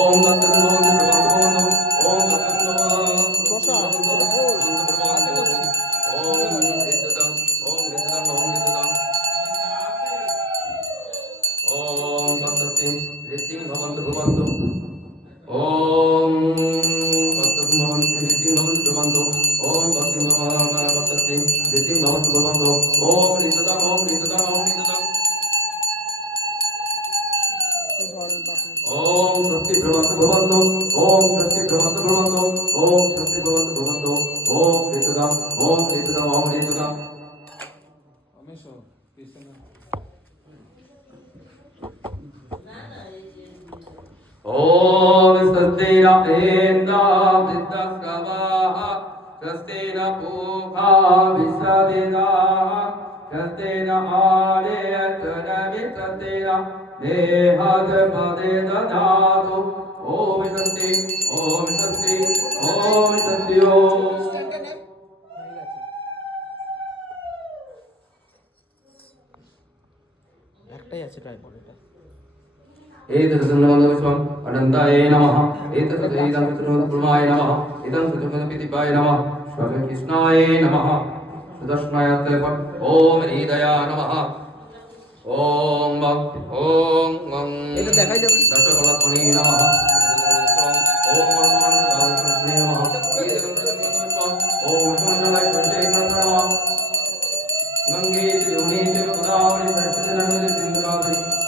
ओम तत्सत् भवन्तु ओम तत्सत् भवन्तु ओम ऋततं ओम तत्सत् ऋतिं भवन्तु ओम तत्सत् भवन्तु ऋतिं भवन्तु ओम भक्तिं भवन्तु ऋतिं भवन्तु ओम ऋततं ओम स्वस्ति भवन्तु ओम स्वस्ति भवन्तु ओम स्वस्ति भवन्तु ओम ऋततं ओम ऋततं ओम स्वस्ति न इंद्रो वृद्धश्रवाः स्वस्ति न पूषा विश्ववेदाः स्वस्ति न आर्यश्च देहादपदे ददातु ओम स्वस्ति ओम स्वस्ति ओम स्वस्ति ओम একটাই আছে ট্রাইপড এটা एतत्सन्नमन्दविश्वम् अनन्ताय नमः एतत्सन्नमन्दब्रह्माय नमः इदं सत्सन्नपितिपाय नमः श्रीकृष्णाय नमः सुदर्शनाय ओम हृदया नमः ओम ओम এটা দেখাই যাবে दशकलत्मने नमः ओम परमानन्ददासने नमः एतत्सन्नमन्दविश्वम् ओम सुमण्डलाय नमः गंगे यमुने च गोदावरी सरस्वती नर्मदे सिन्धु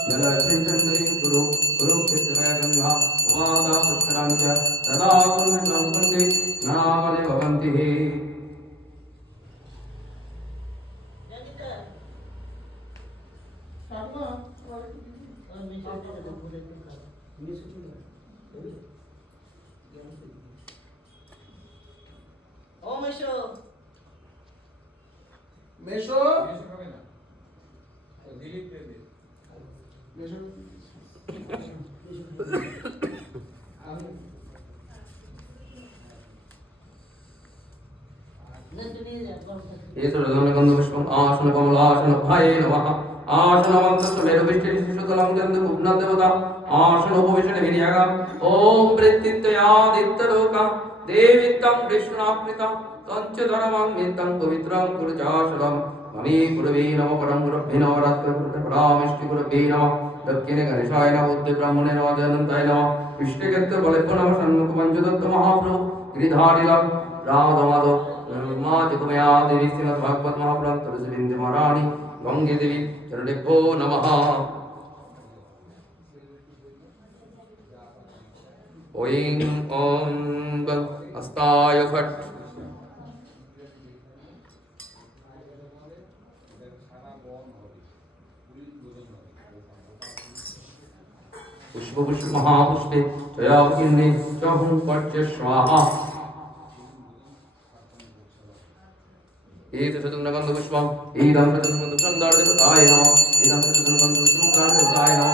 जलस्मिन् सन्निधिं कुरु कुरुक्षेत्रमय गंगा उमादा पुष्कराणि च तदा पुण्यं कुन्दे नामने भवन्ति ও মেশো মেশো হবে না ডিলিট করে দে মেশো एतद्गन्धपुष्पम् आसनकमलासनभाय नमः आसनमन्तस्मेरुविष्टिशिशुतलं चन्द्रकुब्नदेवता आसनोपविशनविर्यागा ॐ वृत्तित्वयादित्यलोका देवित्तं विष्णुनाप्रितं तञ्चधर्मं मित्तं पवित्रं कुरुचाशरं ममी गुरवे नमः परं गुरुभ्ये नमः रात्रिपरामिष्टिगुरवे नमः दक्षिणे गणेशाय नमः उद्ये ब्राह्मणे नमः जयन्ताय नमः विष्णुकेत्रबलेभ्यो नमः षण्मुखपञ्चदत्त महाप्रभु गिरिधारिलं रामदमाधव माँ जगमया देवी श्रीमद् भागवत महापुराण तुलसीबिंदु महारानी गंगे देवी चरणेभ्यो नमः ओं ओं हस्ताय फट् पुष्प पुष्प महापुष्पे जयावतीर्णे चहुं पट्य स्वाहा एतत्सन्नगन्धपुष्पम् इदं प्रचन्दनं दार्ढ्यपताय नमः इदं प्रचन्दनं दार्ढ्यपताय नमः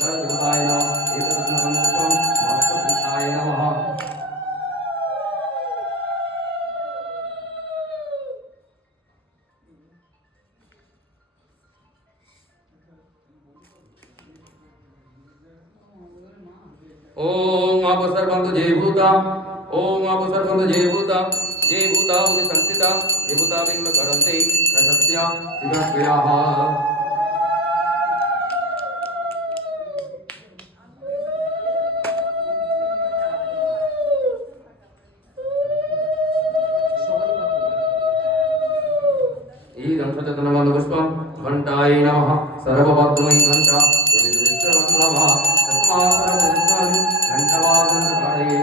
दार्ढ्यपताय नमः एतत्सन्नगन्धपुष्पं भक्तप्रियाय नमः ओम आपसर्वन्तु जय भूता ओम आपसर्वन्तु जय भूता विसंस्थिता जय भूता विघ्न करन्ते रसस्या विघ्नक्रियाः ईदं सचतनमन्दपुष्पं घण्टायै नमः सर्वभद्रमयी घण्टा यदिदृष्टवल्लभा तस्मात् घण्टवादनकाले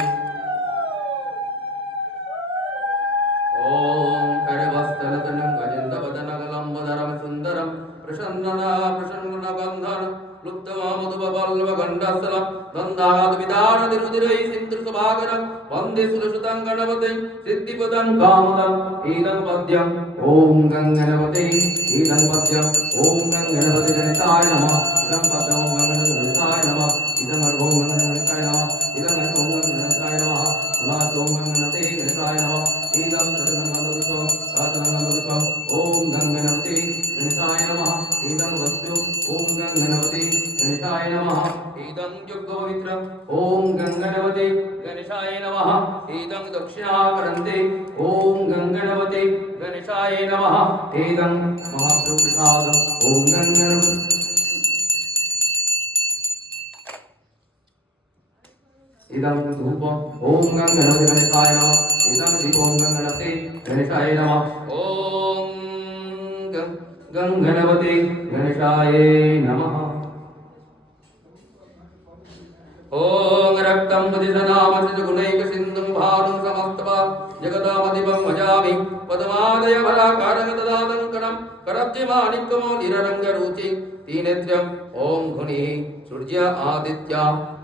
ओम करवस्तलतनं गजेन्द्रवदनगलम्बधरं सुन्दरं प्रसन्नगन्धं लुप्तवामधुपल्लवगण्डस्थलं दन्दाद्विदारतिरुधिरै सिन्धुसुभागरं वन्दे सुरसुतं गणपतिं सिद्धिपदं कामदं ईदं पद्यम् ओम गंगणपते ईदं पद्यम् ओम गंगणपते गणेशाय नमः इदं पद्यम् ओम गंगणपते नमः इदं ओम गंगणपते नमः इदं ओम गंगणपते नमः नमः ओम गंगणपते गणेशाय नमः ईदं तदनन्दपुष्पं ओम गंगणपते गणेशाय नमः इदं वस्तु ओम गंगणपते गणेशाय नमः इदं यज्ञपवित्रम् ॐ गङ्गणपते गणेशाय नमः इदं दक्षिणाकरन्ते ॐ गङ्गणपते गणेशाय नमः इदं महाप्रसादम् ॐ गङ्गणपते इदं धूपम् ॐ गङ्गणपते गणेशाय नमः इदं दीपं गङ्गणपते गणेशाय नमः ॐ गङ्गणपते गणेशाय नमः ॐ रक्तं पतितनामसितगुणैकसिन्धुं भानुं समस्तवा जगदामदिवं भजामि पद्मादय भराकारं तदालङ्कनं करब्जमाणिक्यमौलिररङ्गरुचि तीनेत्रम् ॐ घुनिः सूर्य आदित्य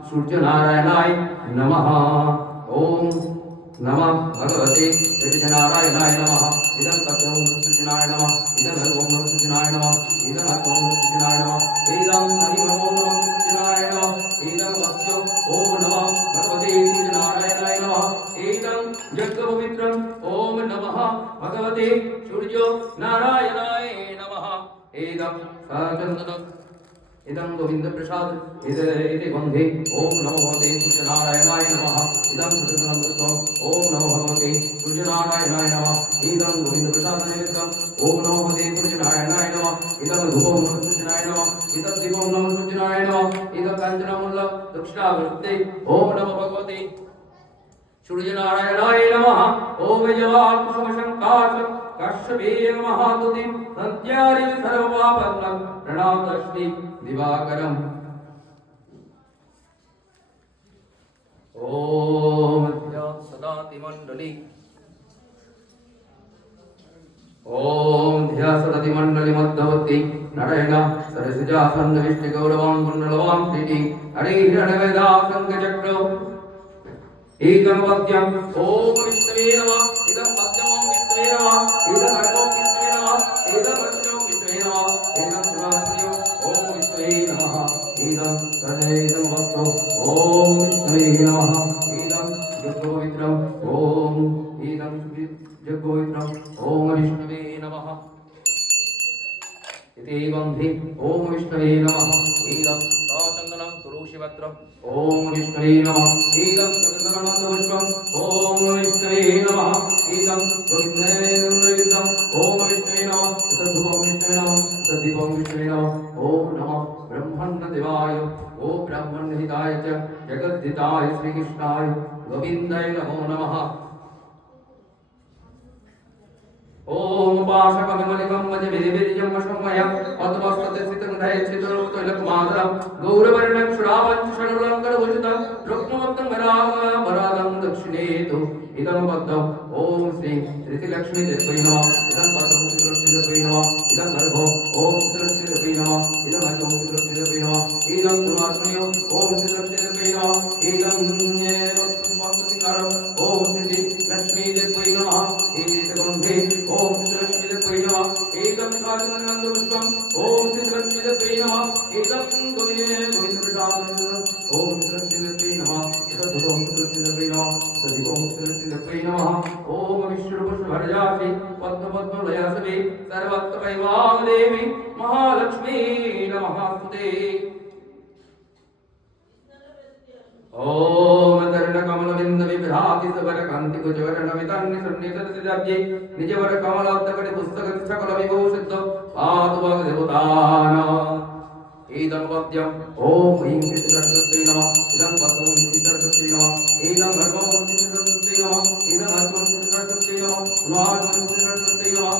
सूर्यनारायणाय नमः ॐ नमः भगवते सूर्यनारायणाय नमः इदं तत्त्वं सूर्यनाय नमः इदं सर्वं सूर्यनाय नमः इदं आत्मं सूर्यनाय नमः इदं नमः सूर्यनाय नमः इदं वक्ष्यो ॐ नमः भगवते सूर्यनारायणाय नमः इदं यज्ञपवित्रम् ॐ नमः भगवते सूर्यनारायणाय नमः इदं सचन्दनं इदं गोविन्दप्रसाद इति गन्धे ॐ नमो भगवते सूर्यनारायणाय नमः इदं सचन्दनं पुष्पम् ॐ नमो भगवते सूर्यनारायणाय नमः इदं गोविन्दप्रसादनिमित्तम् ॐ नमो भगवते सूर्यनारायणाय नमः इदं धूपं नमः सूर्यनाय नमः इदं दीपं नमः सूर्यनाय नमः इदं काञ्चनमूल दक्षिणावृत्ते ॐ नमो भगवते सूर्यनारायणाय नमः ॐ यजवाकुसुमशङ्काश कश्यपेय महातुतिं सन्ध्यारि सर्वपापनं प्रणतश्री दिवाकरम् ॐ सदातिमण्डली ॐ ध्या सदतिमण्डली मध्यवर्ती नारायण सरसिजासन्नविष्टिगौरवां कुण्डलवां प्रीति हरे हिरण्यवेदाशङ्खचक्रो एकं पद्यम् ॐ विष्णवे नमः इदं पद्यं विष्णवे नमः इदं अर्घं विष्णवे नमः इदं अर्घ्यं विष्णवे नमः इदं सुरात्रियो ॐ विष्णवे नमः इदं तदेदं वक्तो ॐ विष्णवे नमः इदं यज्ञपवित्रम् ॐ इदं यज्ञपवित्रम् ॐ विष्णवे नमः इति गन्धे ॐ विष्णवे नमः इदं सचन्दनं तुलसीपत्रम् ॐ विष्णवे नमः इदं सचन्दनमन्दपुष्पम् ॐ विष्णवे नमः इदं गोविन्दयुक्तम् ॐ विष्णवे नमः तद्धूपं विष्णवे नमः तद्दीपं विष्णवे नमः ॐ नमः ब्रह्मण्यदेवाय ॐ ब्रह्मण्यहिताय च जगद्धिताय श्रीकृष्णाय गोविन्दाय नमो नमः ॐ पाशकविमलिकं मजविरिविर्यं वशमयं पद्मस्तते स्थितं धैर्यचित्ररूपतैलकुमातरं गौरवर्णं श्रावञ्चषणुलङ्करभूषितं रुक्मवत्तं वरादं दक्षिणेतु इदं पद्मम् ॐ श्री श्रीलक्ष्मीदेव्यै नमः इदं पद्मं श्रीलक्ष्मीदेव्यै नमः इदं गर्भो ॐ श्रीलक्ष्मीदेव्यै नमः इदं अर्घं श्रीलक्ष्मीदेव्यै नमः इदं पुनर्स्मयो ॐ श्रीलक्ष्मीदेव्यै नमः इदं वक्तुसिंहारम् ॐ श्रीलक्ष्मीदेव्यै नमः गन्धे ॐ श्रीलक्ष्मीदेव्यै नमः एकं शासनमन्दपुष्पम् ॐ श्रीलक्ष्मीदेव्यै नमः एकं गोविन्दप्रसादम् ॐ श्रीलक्ष्मीदेव्यै नमः तद्धूपं श्रीलक्ष्मीदेव्यै नमः तद्दीपं श्रीलक्ष्मीदेव्यै नमः ॐ विष्णुपुष्पभरजासि पद्मपद्मलयासवे सर्वत्रैवादेवी महालक्ष्मी नमस्ते ॐ तरुणकमलबिन्दविभ्राति सुवरकान्तिकुजवरणमितान्निसन्निसन्निधब्जे निजवरकमलोत्तकटि पुस्तकतिसकलविभूषित पातु भगदेवतानाम् इदं पद्यम् ॐ ह्रीं श्रीसरस्वत्यै नमः इदं पद्मं श्रीसरस्वत्यै नमः इदं गर्भं श्रीसरस्वत्यै नमः इदं अर्घं श्रीसरस्वत्यै नमः पुनर्घं श्रीसरस्वत्यै नमः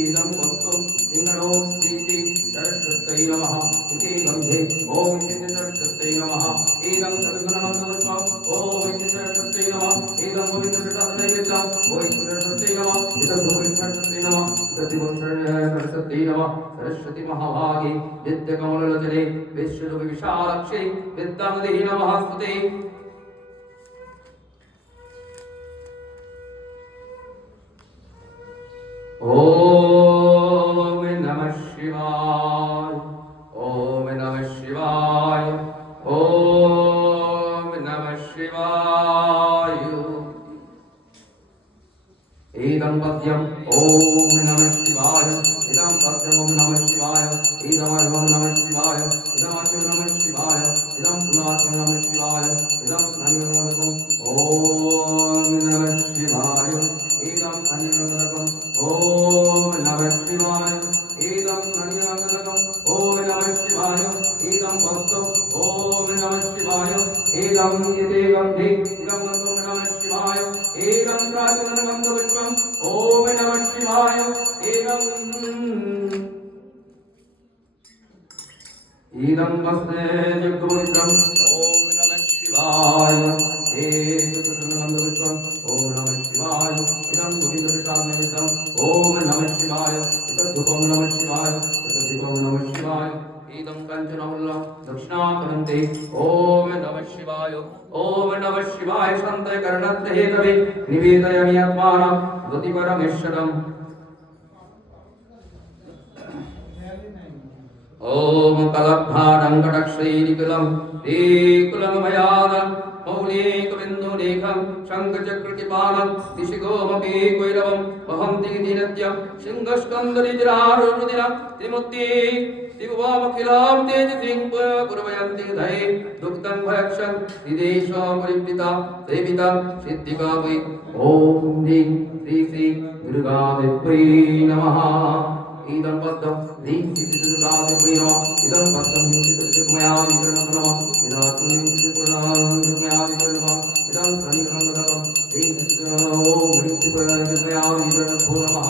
इदं पद्मं सिंहणो श्रीसरस्वत्यै नमः इति गन्धे ॐ श्रीसरस्वत्यै नमः इदं सद्गुणमन्दपुष्पम् ॐ श्रीसरस्वत्यै नमः इदं गोविन्दप्रसादनैवेद्यम् ॐ श्रीसरस्वत्यै नमः इदं गोविन्दप्रसादनैवेद्यम् नमः तद्दीपं सरस्वत्यै नमः सरस्वती महाभागे विद्यकमललोचने विश्वरूपि विशालाक्षे विद्यामदेहि नमस्ते ॐ नमः शिवाय ॐ नमः शिवाय ॐ नमः शिवाय इदं पद्यम् ॐ नमः शिवाय इदं पद्यम् ॐ नमः शिवाय इदं अर्घं नमः शिवाय इदं अच्युतं नमः शिवाय इदं पुनाच्युतं नमः शिवाय इदं धन्यवादकम् ॐ नमः शिवाय इदं धन्यवादकम् ॐ नमः शिवाय इदं धन्यवादकम् ॐ नमः शिवाय इदं वस्तु ॐ नमः शिवाय इदं यदेवं इदं वस्तु नमः शिवाय इदं प्राचुरगन्धपुष्पम् ॐ नमः शिवाय इदं वस्ते जगोवित्रम् ॐ नमः शिवाय एकगन्धपुष्पम् ॐ नमः शिवाय इदं गोविन्दप्रसादनिमित्तम् ॐ नमः शिवाय एतद्धूपं नमः शिवाय एतद्दीपं नमः शिवाय इदं कञ्चनमूल्यं दक्षिणाकरन्ते ॐ नमः शिवाय शान्तकरणत्रहेतवे निवेदयामि आत्मानं गतिपरमेश्वरम् ॐ कलब्धारं कटक्षैरिकुलं कुलमभयानं मौलिकबिन्दुलेखं शङ्खचक्रटिपालं दिशिगोमपि कैरवं वहन्ति दिनत्यं सिंहस्कन्दनिजरारुदिनं त्रिमूर्ति दिग्वामखिलां तेजसिं कुर्वयन्ति धये दुग्धं भयक्षं विदेशं परिवृता सेविता सिद्धिका वै ॐ ह्रीं श्री दुर्गादेव्यै नमः इदं पद्मं ह्रीं श्रीदुर्गादेव्यै नमः इदं पद्मं श्रीदुर्गमया विष्णुनमः इदं श्रीदुर्गमया विष्णुनमः इदं शनिग्रहं ह्रीं ह्रीं श्रीदुर्गमया विष्णुनमो नमः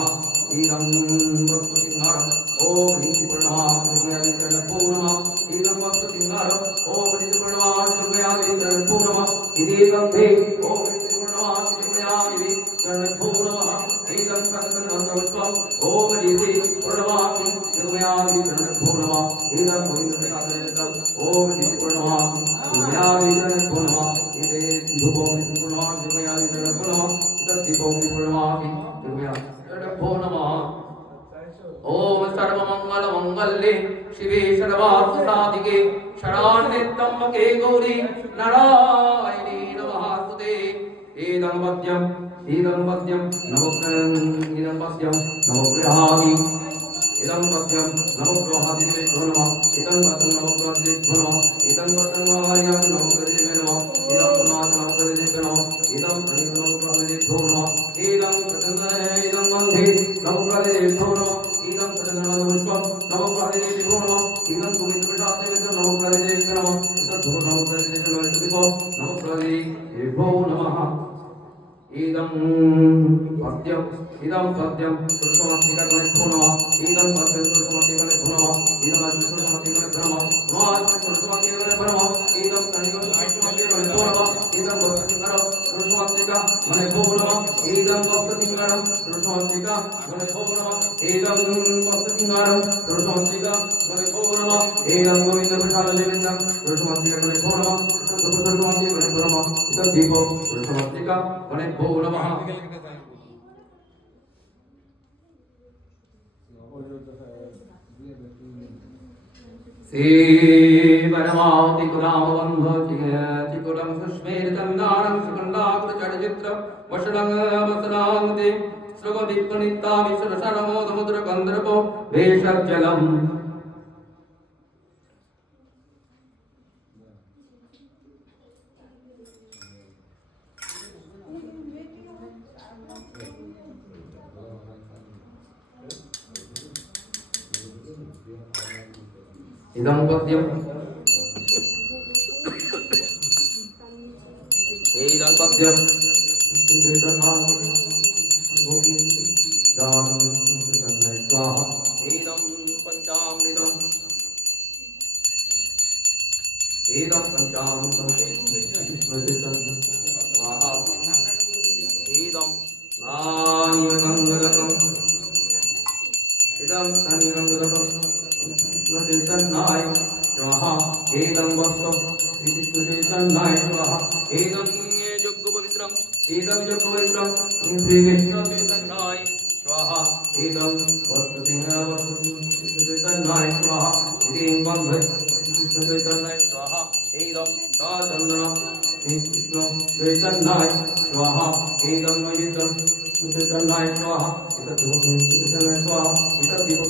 इदं वस्तुसिंहारम् ॐ ह्रीं श्रीदुर्गमया विष्णुनमो नमः इदं वस्तुसिंहारम् ॐ ह्रीं श्रीदुर्गमया विष्णुनमो नमः इदं ॐ ह्रीं श्रीदुर्गमया विष्णुनमो नमः इदं सकलगन्धपुष्पम् ॐ ह्रीं श्रीदुर्गमया विष्णुनमो नमः इदं गोविन्दप्रसादनिमित्तम् ॐ ह्रीं श्रीदुर्गमया विष्णुनमो नमः इदं धूपं श्रीदुर्गमया विष्णुनमो नमः इदं दीपं श्रीदुर्गमया विष्णुनमो नमः ॐ सर्वमङ्गलमङ्गल्ये शिवे सर्वार्थसाधिके शरण्ये त्र्यम्बके गौरी नारायणी नमोस्तुते इदं पद्यं नवग्रहादि इदं पद्यं नवग्रहादिदेवेभ्यो नमः इदं पद्यं नवग्रहादिदेवेभ्यो नमः इदं पद्यं नवग्रहादिदेवेभ्यो नमः इदं पुनाच नवग्रहादिदेवेभ्यो नमः इदं नवग्रहादिदेवेभ्यो नमः इदं इदं वन्दे नवग्रहादिदेवेभ्यो नमः इदं पुष्पं नवग्रहादिदेवेभ्यो नमः इदं गोविन्दप्रसादनिमित्तं नवग्रहादिदेवेभ्यो नमः इदं धूपं नवग्रहादिदेवेभ्यो नमः इदं पद्यं पुरुषमस्तिकगणेभ्यो नमः इदं पद्यं पुरुषमस्तिकगणेभ्यो नमः इदं पुरुषमस्तिकगणेभ्यो नमः पुरुषमस्तिकगणेभ्यो नमः इदं पुरुषमस्तिकगणेभ्यो नमः इदं वस्तुसिंहारं पुरुषमस्तिकगणेभ्यो नमः इदं वस्तुसिंहारं पुरुषमस्तिकगणेभ्यो नमः इदं वस्तुसिंहारं पुरुषमस्तिकगणेभ्यो नमः इदं गोविन्दप्रसादनिमित्तं पुरुषमस्तिकगणेभ्यो नमः पुरुषमस्तिकगणेभ्यो नमः इदं दीपं पुरुषमस्तिकगणेभ्यो नमः श्रीपरमावति कुलामबन्धो चिकुलं सुष्मेरचन्दानं सुगन्धाकृचलचित्रं वषडं वसनान्ते श्रुवदीप्तनित्ताविश्वरषणमोदमुद्रगन्धर्वो भेषजलम् इदं पद्यं इदं पद्यं इदं पंचामृतम् इदं पंचामृतम् इदं नानिमङ्गलकम् इदं नानिमङ्गलकम् चैतन्याय स्वाहा एदं वस्त्रं श्रीकृष्ण चैतन्याय स्वाहा एदं यज्ञपवित्रम् एदं यज्ञपवित्रं श्रीकृष्ण चैतन्याय स्वाहा एदं वस्त्रसिंहचैतन्याय स्वाहा इदं बन्धे श्रीकृष्ण चैतन्याय स्वाहा एदं चन्दनं श्रीकृष्ण चैतन्याय स्वाहा एदं मयितं चैतन्याय स्वाहा एतत् चैतन्याय स्वाहा एतत् दीपं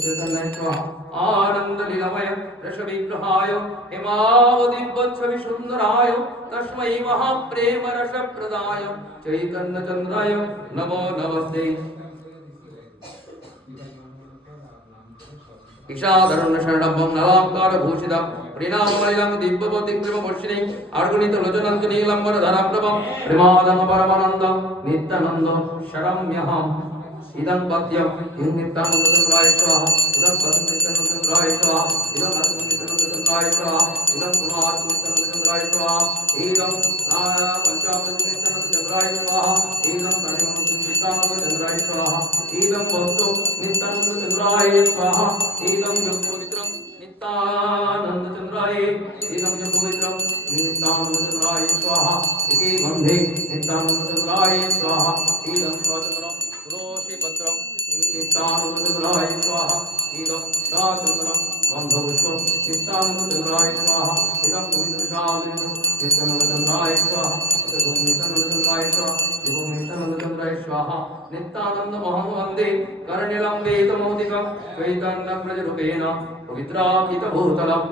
चैतन्याय स्वाहा आनंद लीलामय रस विग्रहाय हेमावदिव्यच्छवि सुंदराय तस्मै महाप्रेम रस प्रदाय चैतन्य चंद्राय नमो नमस्ते ईशाधरुण शरणं नलांकार भूषितं प्रीणामलिलं दिव्यपतिक्रम वर्षिणी अर्गुणित लोचनं नीलंबर धराप्रभं प्रेमादं परमानन्दं नित्यानन्दं शरम्यहम् इदं पद्यं नित्यानन्दचन्द्राय स्वाहा इदं पद्यं नित्यानन्दचन्द्राय स्वाहा इदं पद्यं नित्यानन्दचन्द्राय स्वाहा इदं पुमात् नित्यानन्दचन्द्राय स्वाहा इदं नाना पंचामृत नित्यानन्दचन्द्राय स्वाहा इदं कलिमं नित्यानन्दचन्द्राय स्वाहा इदं वस्तु नित्यानन्दचन्द्राय स्वाहा इदं योगपवित्रं नित्यानन्दचन्द्राय इदं योगपवित्रं नित्यानन्दचन्द्राय स्वाहा इति गन्धे नित्यानन्दचन्द्राय स्वाहा इदं स्वचन्द्रं तुलसीपत्रं नित्यानन्दचन्द्राय स्वाहा इदं स्वचन्द्रं गन्धपुष्पं नित्यानन्दचन्द्राय स्वाहा इदं गोविन्दशालिनं नित्यानन्दचन्द्राय स्वाहा इदं नित्यानन्दचन्द्राय स्वाहा इदं नित्यानन्दचन्द्राय स्वाहा नित्यानन्दमहं वन्दे करनिलम्बितमौलिकं चैतन्यप्रजरूपेण पवित्राखितभूतलम्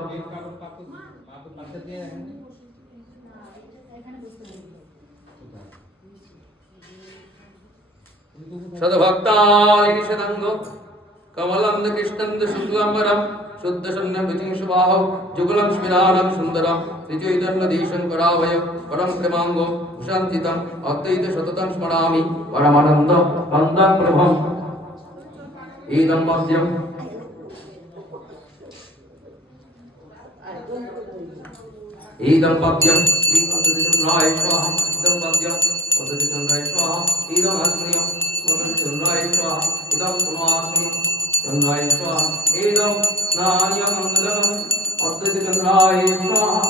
सद्भक्तालिशदंग कमलंद कृष्णंद शुक्लांबरम शुद्ध शून्यं विचिं शुभाहो जुगलं स्मिरानं सुंदरम त्रिचैतन्यदेशं करावय परम प्रेमांगो शांतितं अद्वैत सततं स्मरामि परमानंद वन्दं प्रभं इदं पद्यम् इदं पद्यं श्रीपतिचन्द्राय स्वाहा इदं पद्यं पतिचन्द्राय स्वाहा इदं अस्म्यं पतिचन्द्राय स्वाहा इदं पुमास्म्यं चन्द्राय स्वाहा इदं नान्यमङ्गलम् पतिचन्द्राय स्वाहा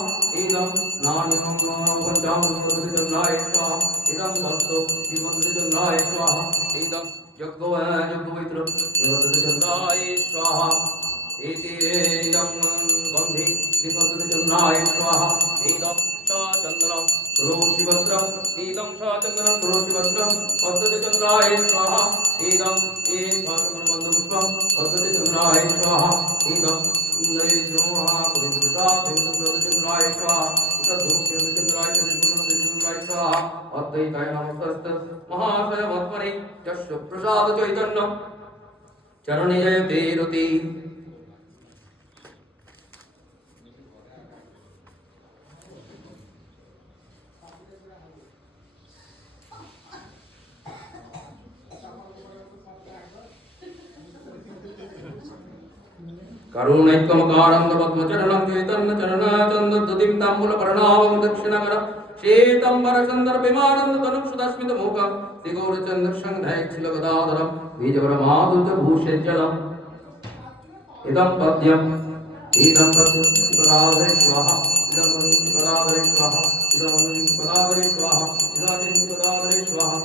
इदं नान्यं पञ्चामृतं पतिचन्द्राय स्वाहा इदं वस्तु पतिचन्द्राय स्वाहा इदं यज्ञपवित्रं पतिचन्द्राय स्वाहा इति इदं गन्धे श्रीपतिचन्द्राय स्वाहा इदं सचन्द्रं तुलसीपत्रं इदं सचन्द्रं तुलसीपत्रं पतिचन्द्राय स्वाहा इदं सचन्द्रबन्धपुष्पं पतिचन्द्राय स्वाहा इदं नैद्रोहा पतिचन्द्राय स्वाहा इदं पतिचन्द्राय स्वाहा अद्वैताय नमस्तस्ते महाशयमत्मने यस्य प्रसाद चैतन्यं चरणे जयते रति करुणैकमकारं पद्मचरणं चैतन्यचरणचन्दद्युतिं ताम्बूलपर्णावं दक्षिणकरं श्वेतम्बरसन्दर्भिमानन्द तनुक्षुदस्मितमुखं श्रीगौरचन्द्रसङ्घैच्छिलगदाधरं बीजवरमाधुर्यभूषज्जलम् इदं पद्यं पदाधरे स्वाहा इदं पदाधरे स्वाहा इदं पदाधरे स्वाहा इदं पदाधरे स्वाहा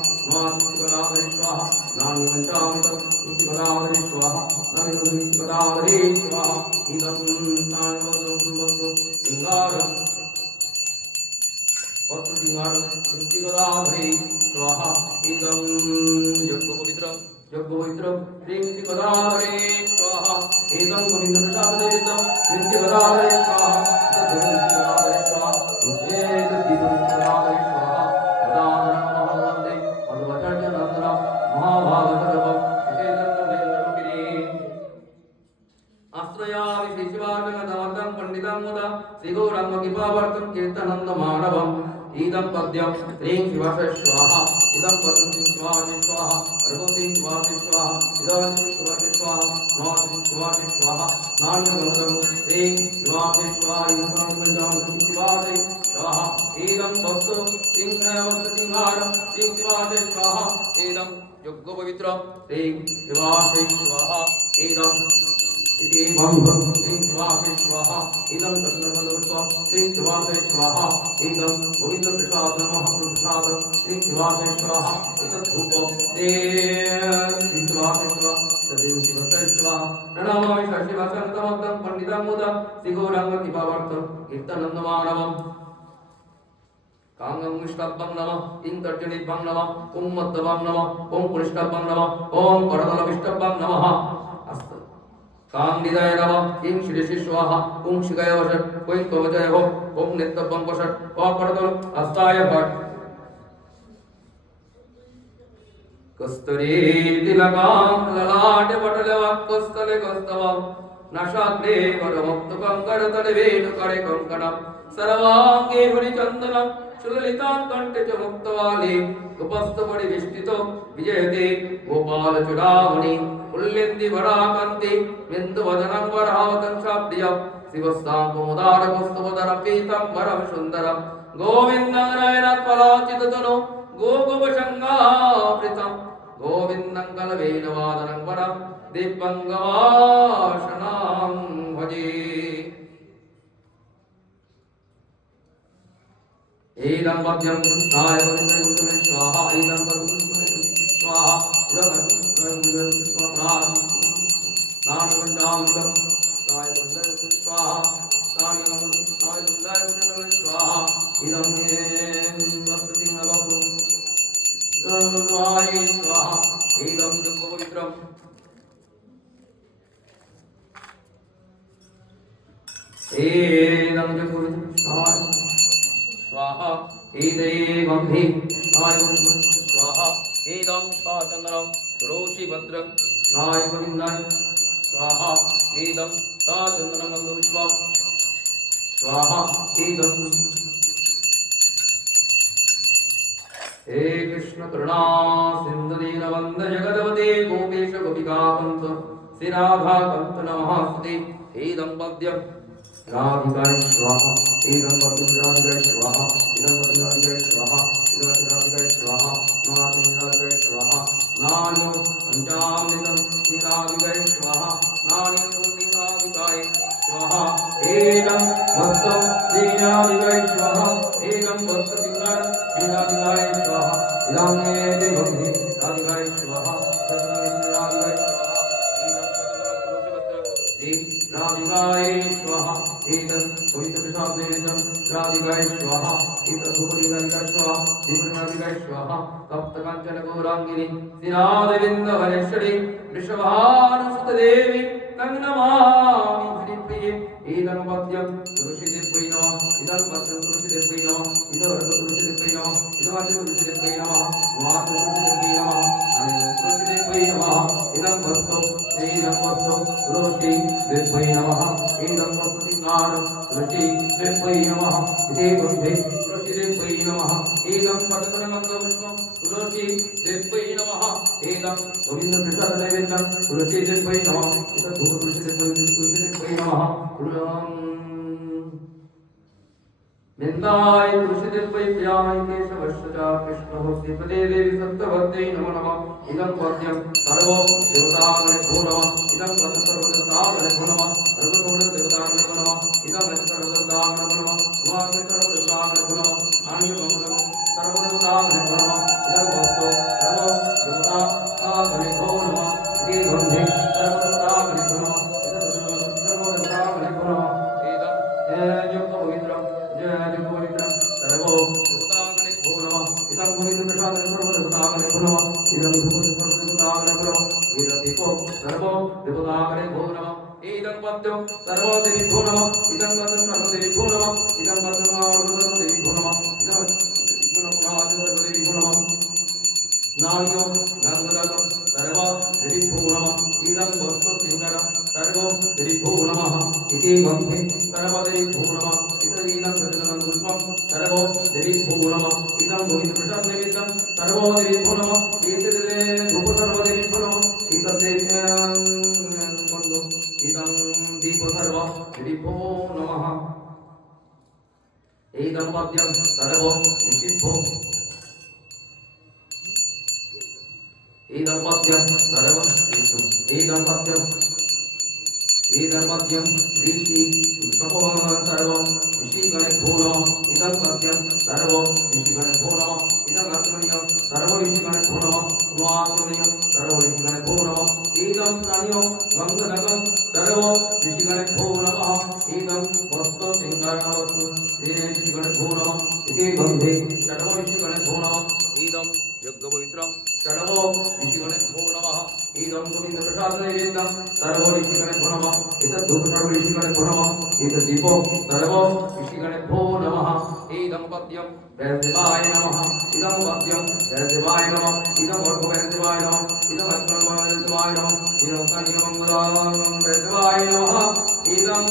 पदाधरे स्वाहा नान्य पञ्चामृतं पदाधरे स्वाहा नान्य पदाधरे स्वाहा इदं नान्यवस्तु सिंगारं वस्तु सिंगारं पदाधरे स्वाहा इदं यज्ञपवित्रं पदाधरे स्वाहा इदं गोविन्दप्रसाददेवं पदाधरे स्वाहा पदाधरे स्वाहा पदाधरे स्वाहा पदाधरे पदवचर्यनन्दनं महाभागतरवं आश्रयामि शिशिवाचनदमतं पण्डितं मुदा श्रीगौरङ्गकृपावर्तं कीर्तनन्दमानवम् इदं पद्यं ह्रीं शिवाय स्वाहा इदं पद्यं शिवाय स्वाहा भगवती शिवाय स्वाहा इदं शिवाय स्वाहा नमः शिवाय स्वाहा नान्यगमनं ह्रीं शिवाय स्वाहा इदं शिवाय स्वाहा इदं वस्तु सिंहारं ह्रीं शिवाय स्वाहा इदं यज्ञपवित्रं ह्रीं शिवाय स्वाहा इदं इति भं श्रीं शिवाय स्वाहा इदं तन्नबन्धपुष्पं श्रीं शिवाय स्वाहा इदं गोविन्दप्रसाद नमः प्रसाद श्रीं शिवाय स्वाहा एतत् धूपं श्रीं शिवाय स्वाहा तदेव शिवाय स्वाहा प्रणमामि शशिवसन्तमं पण्डितं मुदं श्रीगौरङ्गकृपावर्तं कीर्तनन्दमानवम् कांगं निष्ठब्बं नमः इं तर्जनिभं नमः ॐ मद्दवं नमः ॐ पुलिष्टब्बं नमः ॐ करदलविष्टब्बं नमः अस्तु कांडिदाय नमः किं श्री स्वाहा कुं शिगाय वषट् क्वैं कवचाय हो ओं नित्यपं वषट् पापड़दल अस्ताय भट् कस्तूरी तिलकां ललाटे पटले वाक्कस्थले कस्तवं नाशाग्रे वरमुक्तकं करतले वेणुकरे कंकणं सर्वांगे हरिचन्दनं सुललितां कण्ठे च मुक्तवाले उपस्थपरिवेष्टितो विजयते गोपालचूडामणि उल्लेन्ति वराकान्ति बिन्दुवदनं वरावतं चाप्रियं शिवस्ताङ्कुमुदारकस्तुवदरं पीताम्बरं सुन्दरं गोविन्दं नयनत्पलाचिततनु गोगोपशङ्गावृतं गोविन्दं कलवेणवादनं वरं दिव्यङ्गवासनं भजे एदं पद्यं कृष्णाय वन्दे स्वाहा एदं पद्यं स्वाहा इदं पद्यं स्वाहा नामवन्दामृतं स्वाहा वन्दे स्वाहा नामवन्दामृतं स्वाहा इदं वस्तुतिं नवतु स्वाहा स्वाहा एदं पवित्रं एदं पवित्रं स्वाहा स्वाहा एदेवं हि स्वाहा एदं स्वाचन्द्रं रोषि भद्रं स्वाय गोविन्दाय स्वाहा एदं स्वाचन्द्रं विश्वं स्वाहा एदं हे कृष्ण करुणा सिन्धु दीनबन्ध जगदवते गोपेश गोपिकान्त श्री राधा कान्त नमस्ते एदं पद्यं राधिकाय स्वाहा एदं पद्यं राधिकाय स्वाहा इदं पद्यं राधिकाय स्वाहा इदं पद्यं राधिकाय स्वाहा नाथं राधिकाय स्वाहा नान्यो पञ्चामृतं श्री राधिकाय स्वाहा नान्यो श्री राधिकाय स्वाहा एदं भक्तं श्री राधिकाय स्वाहा एदं भक्त सिंगार श्री राधिकाय स्वाहा इदं एते भक्ति राधिकाय स्वाहा राधिकाय स्वाहा एदं पद्यं श्री राधिकाय स्वाहा एदं पवित्र प्रसाद नैवेद्यं राधिकाय स्वाहा एदं धूपदीपादिकाय स्वाहा दीपदादिकाय स्वाहा तप्तकाञ्चन गौराङ्गिनी श्रीनाथविन्दवनेश्वरी वृषभानुसुतदेवी तं नमामि श्रीप्रिये एदं पद्यं तुलसीदेव्यै नमः इदं पद्यं तुलसीदेव्यै नमः इदं तुलसीदेव्यै नमः इदं तुलसीदेव्यै नमः तुलसीदेव्यै नमः तुलसीदेव्यै नमः इदं पद्यं तुलसीदेव्यै नमः एदं पद्यं तुलसीदेव्यै नमः इति गन्धे तुलसीदेव्यै नमः एदं पद्ममङ्गलपुष्पं तुलसीदेव्यै नमः एदं गोविन्दप्रसाद नैवेद्यं तुलसीदेव्यै नमः एदं धूप तुलसीदेव्यै नमः निन्दाय तुलसीदेव्यै प्रियाय केशवस्य च कृष्णभक्तिपदे देवी सत्यवत्यै नमो नमः इदं पद्यं सर्वो देवतागणेभ्यो नमः इदं पद्यं सर्वदेवतागणेभ्यो नमः सर्वदेवतागणेभ्यो नमः इदं सर्वदेवतागणेभ्यो नमः उमाग्ने सर्वदेवतागणेभ्यो नमः आनन्दमङ्गलं सर्वदेवतागणेभ्यो नमः इदं वस्तु सर्वदेवतागणेभ्यो नमः इति गन्धे सर्वदेवतागणेभ्यो नमः इदं सर्वदेवतागणेभ्यो नमः एदं युक्तपवित्रं जयजुपवित्रं सर्वो देवतागणेभ्यो नमः इदं गोविन्दप्रसादं सर्वदेवतागणेभ्यो नमः इदं सर्वदेवतागणेभ्यो नमः इदं दीपो सर्वो देवतागणेभ्यो नमः इदं पद्यं सर्वदेवेभ्यो नमः इदं पद्यं सर्वदेवेभ्यो नमः इदं पद्यं सर्वदेवेभ्यो नमः इदं सर्वदेवेभ्यो नमः नान्यो गङ्गाधरं सर्वदेवेभ्यो नमः इदं वस्तुसिंहरं सर्वदेवेभ्यो नमः इति गन्धे सर्वदेवेभ्यो नमः इदं सजनं पुष्पं सर्वदेवेभ्यो नमः इदं गोविन्दप्रसाद नैवेद्यं सर्वदेवेभ्यो नमः एतद् धूप सर्वदेवेभ्यो नमः इदं दीप सर्वदेवेभ्यो नमः एदं पद्यं सर्वदेवेभ्यो एदं पद्यं एदं पद्यं ऋषि सर्वं ऋषिगणेभ्यो नमः इदं पद्यं सर्वं ऋषिगणेभ्यो नमः इदं रत्नमयं सर्व ऋषिगणेभ्यो नमः उमासुमयं सर्व ऋषिगणेभ्यो नमः इदं स्थानीयं गङ्गनगं सर्व ऋषिगणेभ्यो नमः इदं वस्तुसिंहारवस्तु ऋषिगणेभ्यो नमः इति गन्धे सर्व ऋषिगणेभ्यो नमः इदं यज्ञपवित्रं षडवो ऋषिगणेभ्यो नमः इदं गोविन्दप्रसादनैवेद्यं सर्वो ऋषिगणेभ्यो नमः एतत् धूप सर्व ऋषिगणेभ्यो नमः एतत् दीपो सर्वो ऋषिगणेभ्यो नमः इदं पद्यं वैदेवाय नमः इदं पद्यं वैदेवाय नमः इदं वर्गो वैदेवाय नमः इदं अस्मन् वैदेवाय नमः इदं कन्यमङ्गलं वैदेवाय नमः इदं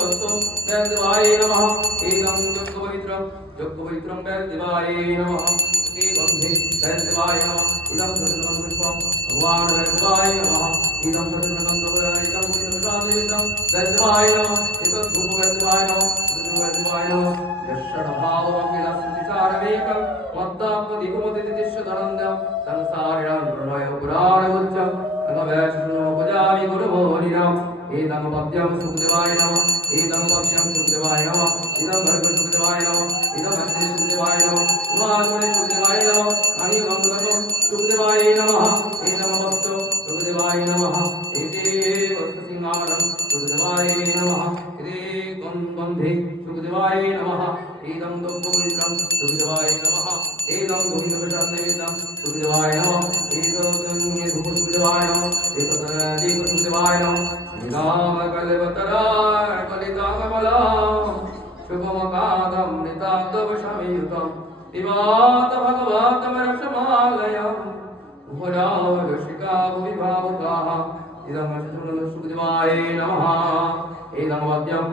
वस्तु वैदेवाय नमः इदं यज्ञपवित्रं वैदेवाय नमः एवं हि वैदेवाय नमः इदं सदनं पुष्पं भगवान् वैदेवाय नमः इदं सदनं इदं पुष्पसादेदं वैदेवाय नमः एतत् धूप वैदेवाय नमः इदं वैदेवाय नमः यषडभावमखिलसंसारमेकं मद्दात्मदिगमतिदिश्यधनन्दं संसारिणां प्रणय पुराणमुच्चं अनवैष्णवोपजामि गुरुमोनिनाम् एदं पद्यं सुखदेवाय नमः एदं पद्यं सुखदेवाय नमः इदं भर्गो सुखदेवाय नमः इदं हस्ते सुखदेवाय नमः उमासुरे सुखदेवाय नमः अनिमङ्गलकं सुखदेवाय नमः एदं वस्तु सुखदेवाय नमः एते वस्तुसिंहावरं सुखदेवाय नमः एते गन्धे सुखदेवाय नमः एदं दुःखपवित्रं सुखदेवाय नमः एदं गोविन्दप्रसादनैवेद्यं सुखदेवाय नमः एतत् धूप सुखदेवाय नमः एतत् दीप सुखदेवाय नमः निरामकल्पतराय कलिताकमलां शुभमकादं नितान्तवशमयुतं दिवात भगवतमरक्षमालयं घोरावशिका भुविभावुकाः इदं सुखदेवाय नमः इदं वाद्यं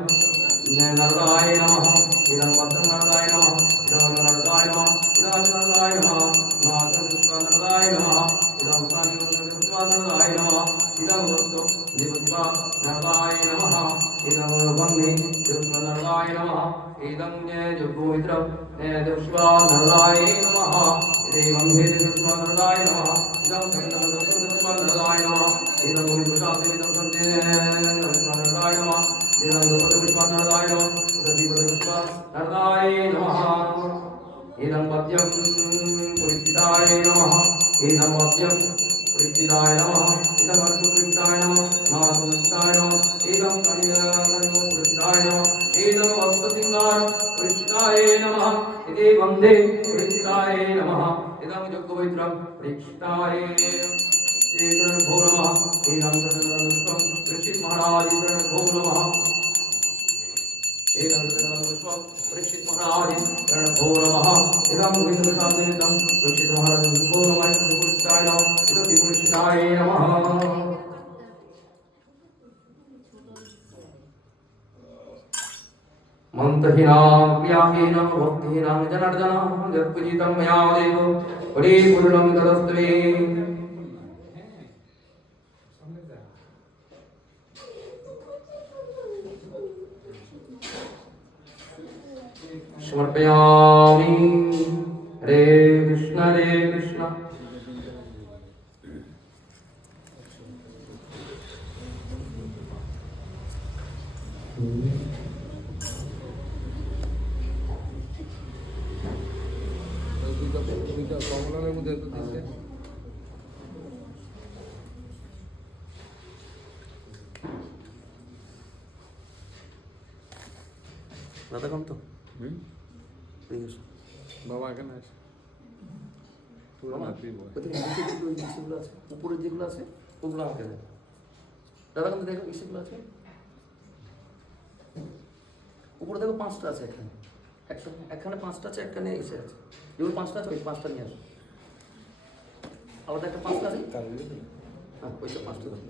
नरदाय नमः इदं वाद्यं नरदाय नमः इदं नरदाय नमः इदं नरदाय नमः नरदाय नमः इदं नरदाय नमः इदं वस्तु देवदेवा नरदाय नमः इदं वह्नि नरदाय नमः इदं जगोमित्रं देवशिवा नरदाय नमः इदं देवशिवा नरदाय नमः इदं देवशिवा नरदाय नमः इदं गोविन्दप्रसादनैवेद्यं नरदाय नमः इदं देवशिवा नरदाय नमः इदं देवशिवा नरदाय नमः इदं पद्यं पुरिताय नमः इदं पद्यं पुरिताय नमः इदं पुरिताय नमः मातुरिताय नमः इदं पुरिताय नमः इदं वस्तुसिंहार पुरिताय नमः इति वन्दे पुरिताय नमः इदं यज्ञपवित्रं पुरिताय भो नमः इदं सदनं परीक्षित महाराज भो नमः इदं सदनं परीक्षित महाराज भो नमः इदं गोविन्दप्रसादनैवेद्यं परीक्षित महाराज भो नमः पुरिताय नमः इदं पुरिताय नमः मन्त्रहीनां क्रियाहीनां भक्तिहीनां जनार्दन यत्पूजितं मया देव परिपूर्णं तदस्त्वे समर्पयामि हरे कृष्ण দুইটা কমলার মধ্যে তো দিচ্ছে দাদা কম তো বাবা এখানে আছে পুরো নাতি বয় ইসেগুলো আছে উপরের যেগুলো আছে ওগুলো আমাকে দেয় দাদা কিন্তু দেখো ইসেগুলো আছে উপরে দেখো 5টা আছে এখানে এখানে 5টা আছে এখানে এসে আছে যেগুলো 5টা আছে ওই 5টা নিয়ে আসো আলাদা একটা 5টা আছে হ্যাঁ ওইটা 5টা দেখো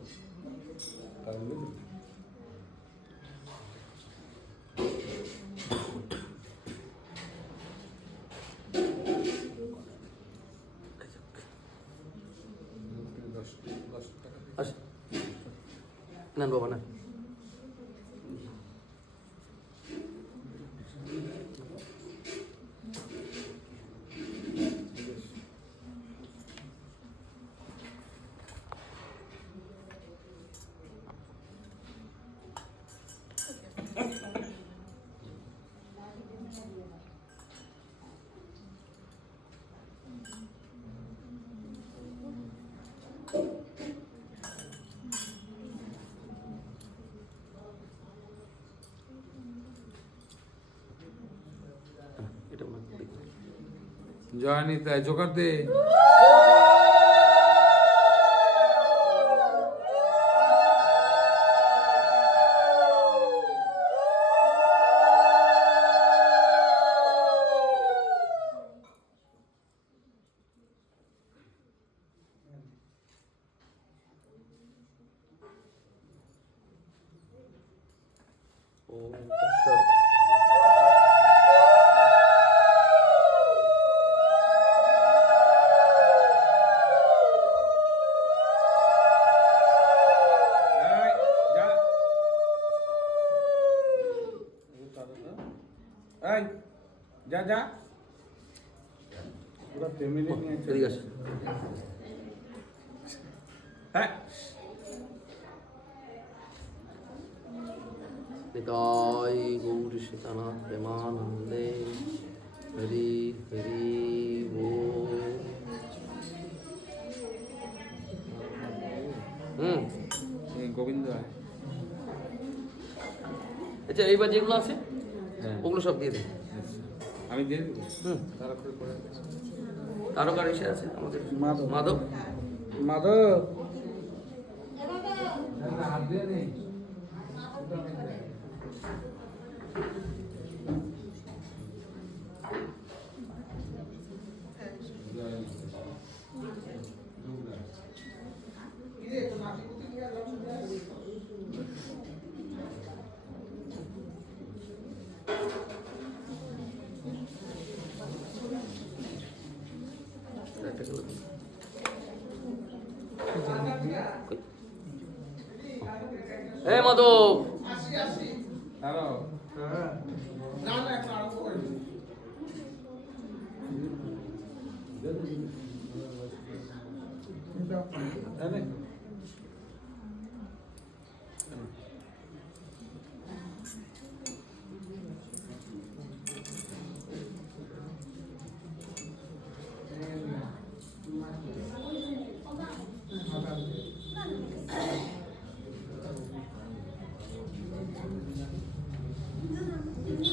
আচ্ছা না বাবা না জয় নিতাই জোগাড় দে ওম তৎসৎ। এই, যা। এই, যা যা পুরো ফ্যামিলি নিয়ে এদিকে আসো। হ্যাঁ পিতায় গৌরী সীতানাথ প্রেমানন্দে হরি হরি বল। গোবিন্দ আচ্ছা এইবার যেগুলো আছে হ্যাঁ ওগুলো সব দিয়ে দিন। আমি দিয়ে দেবো হুম তারপরে করে তারকার এসে আছে আমাদের মাধব। মাধব। মাধব একটা গেল। এ মাধব হ্যালো না না এখন আরম্ভ করে দিন।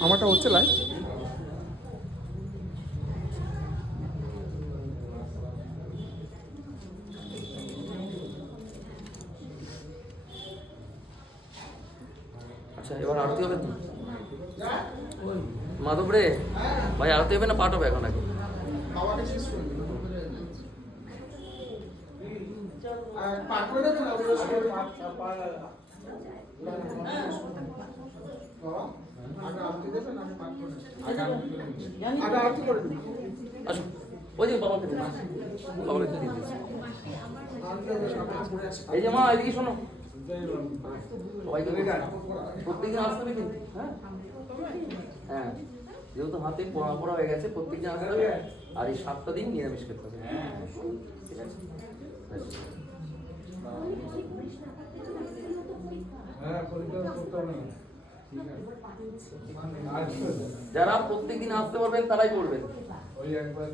আমারটা হচ্ছে লাইভ আচ্ছা এবার আরতি হবে তো মাধব রে ভাই আরতি হবে না পাঠ হবে এখন আগে? খাওয়াটা শেষ করে দিন। আর পাঠ করে দেবেন আপনারা সবাই? বাবা, আগে আরতি দেবেন, আমি পাঠ করে দেব। আগে আরতি করে দিন। আসো ওই যে বাবাকে দিন বাবাকে দিয়ে দিচ্ছি। আরতি হবে, সামনে পড়ে আসে। এই যে মা এদিকে শোনো সবাইকে প্রত্যেকদিন আসতে হবে কিন্তু হ্যাঁ হ্যাঁ যেহেতু হাতে পড়া পড়া হয়ে গেছে প্রত্যেকদিন আসতে হবে আর এই 7টা দিন নিরামিষ খেতে হবে ঠিক আছে ব্যাস। হ্যাঁ পরীক্ষা করতে হবে না ঠিক আছে যারা প্রত্যেকদিন আসতে পারবেন তারাই করবেন। ওই একবার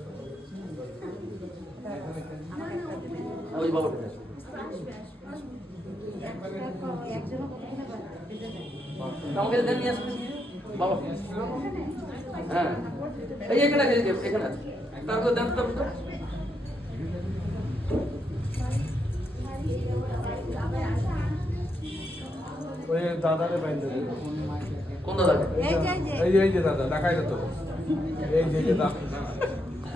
ওই বাবাকে দিয়ে আসো। আমাকে দেন নিয়ে আসবেন বাবা হ্যাঁ এই যে এখানে আছে এই যে এখানে আছে তারপর দেন তারপর ওই দাদারে বাইন্দে দেবো কোন দাদাকে এই যে দাদা দেখাই তো এই যে দাদা